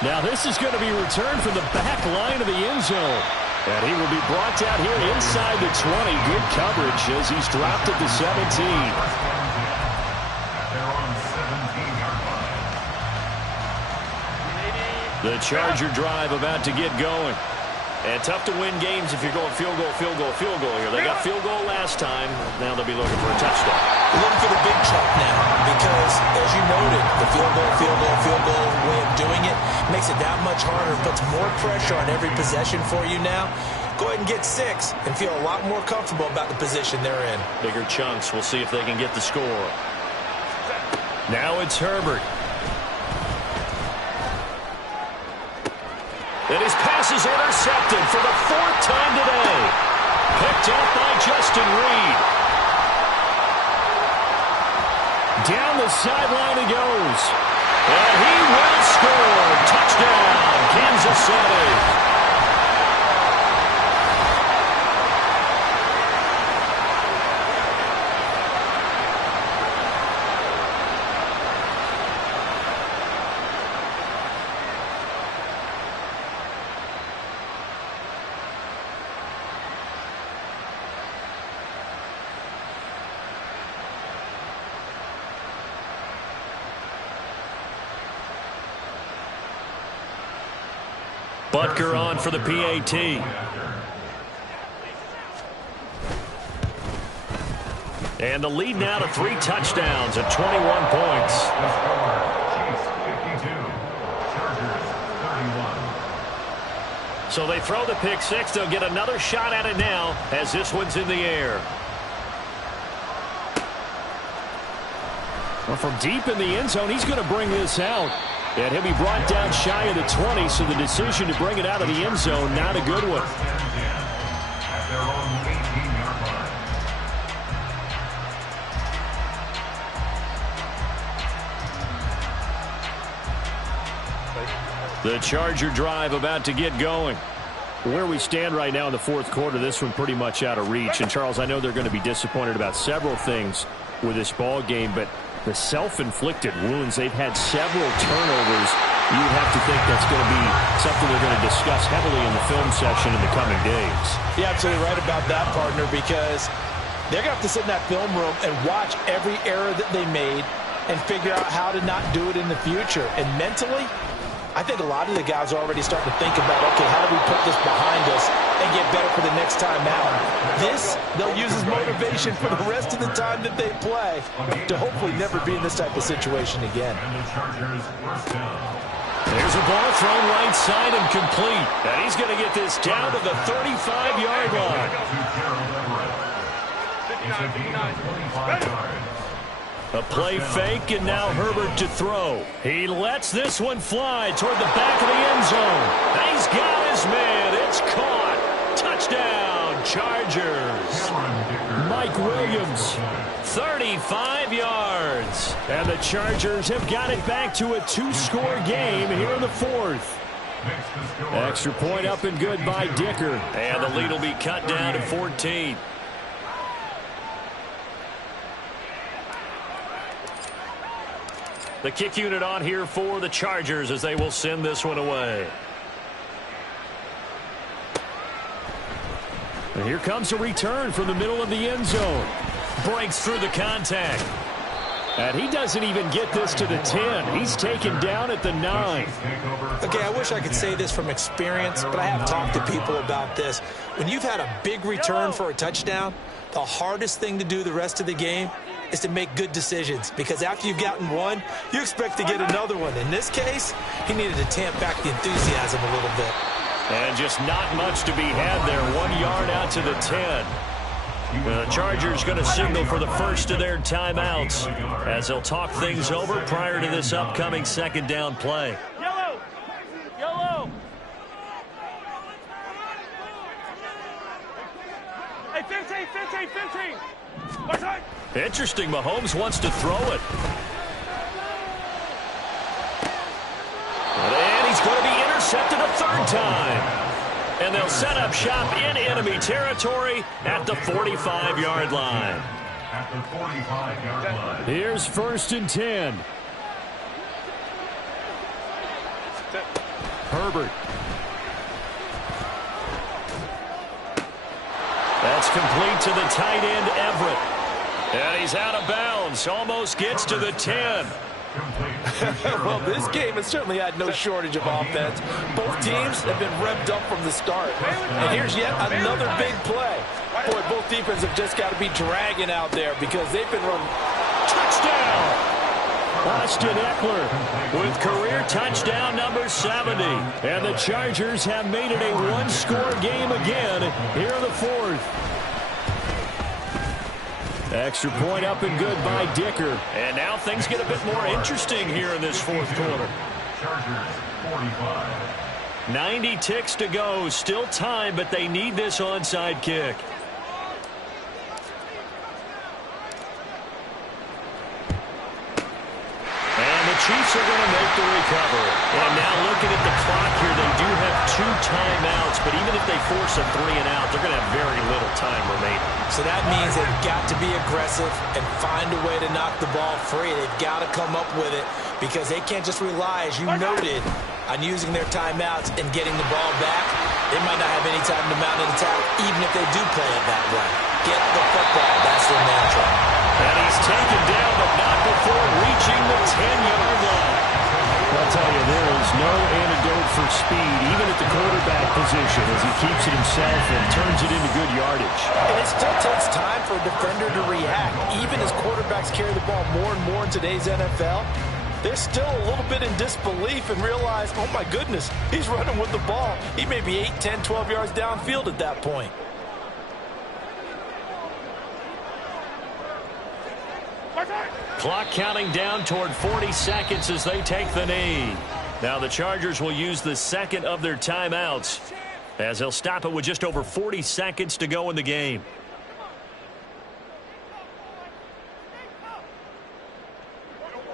Now this is going to be returned from the back line of the end zone. And he will be brought down here inside the 20. Good coverage as he's dropped at the 17. The Charger drive about to get going. And tough to win games if you're going field goal, field goal, field goal here. They got field goal last time. Now they'll be looking for a touchdown. They're looking for the big chunk now because, as you noted, the field goal way of doing it makes it that much harder, puts more pressure on every possession for you now. Go ahead and get 6 and feel a lot more comfortable about the position they're in. Bigger chunks. We'll see if they can get the score. Now it's Herbert. And his pass is intercepted for the 4th time today. Picked up by Justin Reed. Down the sideline he goes. And he will score. Touchdown, Kansas City. Butker on for the PAT. And the lead now to 3 touchdowns at 21 points. Chiefs 52, Chargers 31. So they throw the pick six. They'll get another shot at it now as this one's in the air. Well, from deep in the end zone, he's going to bring this out. And he'll be brought down shy of the 20, so the decision to bring it out of the end zone, not a good one. At their own 18-yard line. The Charger drive about to get going. Where we stand right now in the fourth quarter, this one pretty much out of reach. And, Charles, I know they're going to be disappointed about several things with this ball game, but the self-inflicted wounds, they've had several turnovers. You would have to think that's going to be something they're going to discuss heavily in the film section in the coming days. You're absolutely right about that, partner, because they're going to have to sit in that film room and watch every error that they made and figure out how to not do it in the future. And mentally, I think a lot of the guys are already starting to think about, okay, how do we put this behind us and get better for the next time out? This, they'll use as motivation for the rest of the time that they play to hopefully never be in this type of situation again. And the Chargers first down. There's a ball thrown right side and complete. And he's going to get this down to the 35-yard line. To Gerald Everett. It's a gain of 25 yards. A play fake, and now Herbert to throw. He lets this one fly toward the back of the end zone. He's got his man. It's caught. Touchdown, Chargers. Mike Williams, 35 yards. And the Chargers have got it back to a two-score game here in the fourth. Extra point up and good by Dicker. And the lead will be cut down to 14. The kick unit on here for the Chargers as they will send this one away. And here comes a return from the middle of the end zone. Breaks through the contact. And he doesn't even get this to the 10. He's taken down at the 9. Okay, I wish I could say this from experience, but I have talked to people about this. When you've had a big return for a touchdown, the hardest thing to do the rest of the game is to make good decisions, because after you've gotten one, you expect to get another one. In this case, he needed to tamp back the enthusiasm a little bit. And just not much to be had there. 1 yard out to the 10. The Chargers going to signal for the first of their timeouts as they'll talk things over prior to this upcoming second down play. Yellow! Yellow! Hey, 15, 15, 15! What's that? Interesting. Mahomes wants to throw it. And he's going to be intercepted a third time. And they'll set up shop in enemy territory at the 45-yard line. At the 45-yard line. Here's first and 10. Herbert. That's complete to the tight end, Everett. And he's out of bounds. Almost gets to the 10. Well, this game has certainly had no shortage of offense. Both teams have been revved up from the start. And here's yet another big play. Boy, both defenses have just got to be dragging out there because they've been running. Touchdown! Austin Eckler with career touchdown number 70. And the Chargers have made it a one-score game again here in the fourth. Extra point up and good by Dicker. And now things get a bit more interesting here in this fourth quarter. Chargers 45. 90 ticks to go. Still time, but they need this onside kick. And the Chiefs are going to make the recovery. And now looking at the clock here, they do have 2 timeouts, but even if they force a 3 and out, they're going to have very little time remaining. So that means they've got to be aggressive and find a way to knock the ball free. They've got to come up with it because they can't just rely, as you noted, on using their timeouts and getting the ball back. They might not have any time to mount an attack, even if they do play it that way. Get the football. That's their mantra. And he's taken down, but not before reaching the 10-yard line. I'll tell you, there is no antidote for speed, even at the quarterback position, as he keeps it himself and turns it into good yardage. And it still takes time for a defender to react. Even as quarterbacks carry the ball more and more in today's NFL, they're still a little bit in disbelief and realize, oh my goodness, he's running with the ball. He may be 8, 10, 12 yards downfield at that point. Clock counting down toward 40 seconds as they take the knee. Now the Chargers will use the second of their timeouts as they'll stop it with just over 40 seconds to go in the game.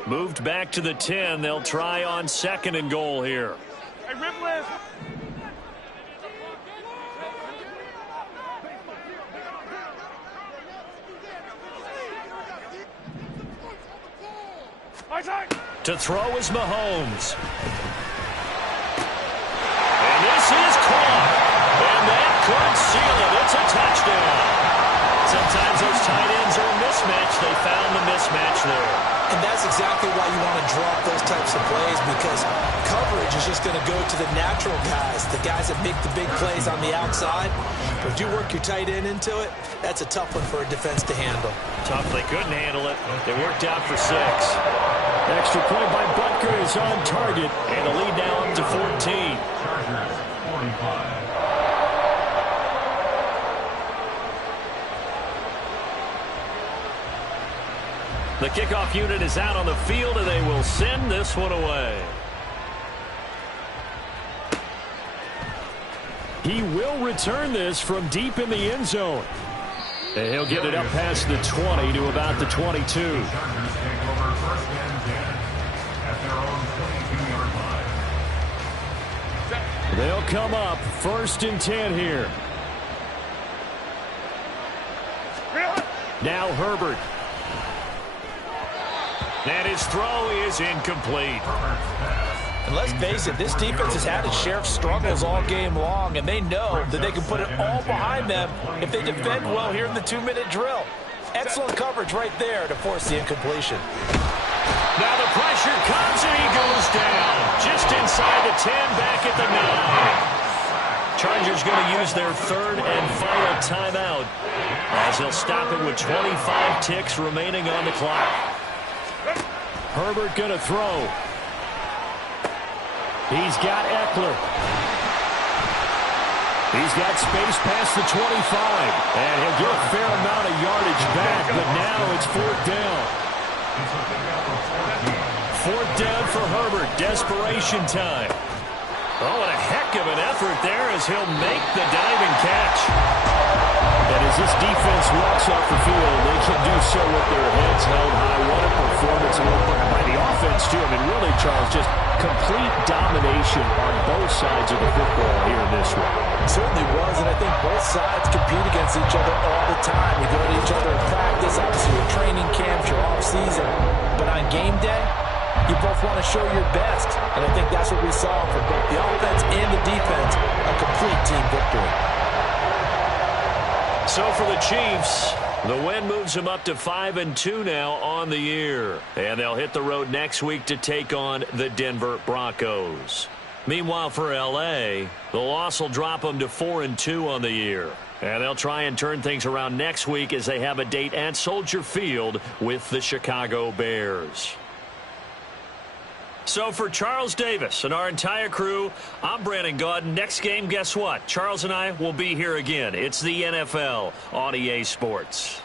Moved back to the 10. They'll try on 2nd and goal here. Hey, Ripley. To throw is Mahomes. And this is caught. And that could seal it. It's a touchdown. Sometimes those tight ends are a mismatch. They found the mismatch there. And that's exactly why you want to draw up those types of plays, because coverage is just going to go to the natural guys, the guys that make the big plays on the outside. But if you work your tight end into it, that's a tough one for a defense to handle. Tough. They couldn't handle it. They worked out for 6. Extra point by Butker is on target, and the lead now up to 14. Chargers 45. The kickoff unit is out on the field, and they will send this one away. He will return this from deep in the end zone. And he'll get it up past the 20 to about the 22. Chargers take over 1st and 10 at their own 22-yard line. They'll come up 1st and 10 here. Now Herbert. And his throw is incomplete. And let's face it, this defense has had its share of struggles all game long, and they know that they can put it all behind them if they defend well here in the 2-minute drill. Excellent coverage right there to force the incompletion. Now the pressure comes, and he goes down. Just inside the 10, back at the 9. Chargers going to use their 3rd and final timeout as they'll stop it with 25 ticks remaining on the clock. Herbert going to throw. He's got Eckler. He's got space past the 25. And he'll get a fair amount of yardage back, but now it's 4th down. 4th down for Herbert. Desperation time. Oh, and a heck of an effort there as he'll make the diving catch. And as this defense walks off the field, they can do so with their heads held high. What a performance by the offense, too. I mean, really, Charles, just complete domination on both sides of the football here in this one. It certainly was, and I think both sides compete against each other all the time. You go to each other in practice, obviously your training camps, your off-season. But on game day, you both want to show your best. And I think that's what we saw for both the offense and the defense, a complete team victory. So for the Chiefs, the win moves them up to 5-2 now on the year. And they'll hit the road next week to take on the Denver Broncos. Meanwhile, for L.A., the loss will drop them to 4-2 on the year. And they'll try and turn things around next week as they have a date at Soldier Field with the Chicago Bears. So for Charles Davis and our entire crew, I'm Brandon Gaudin. Next game, guess what? Charles and I will be here again. It's the NFL on EA Sports.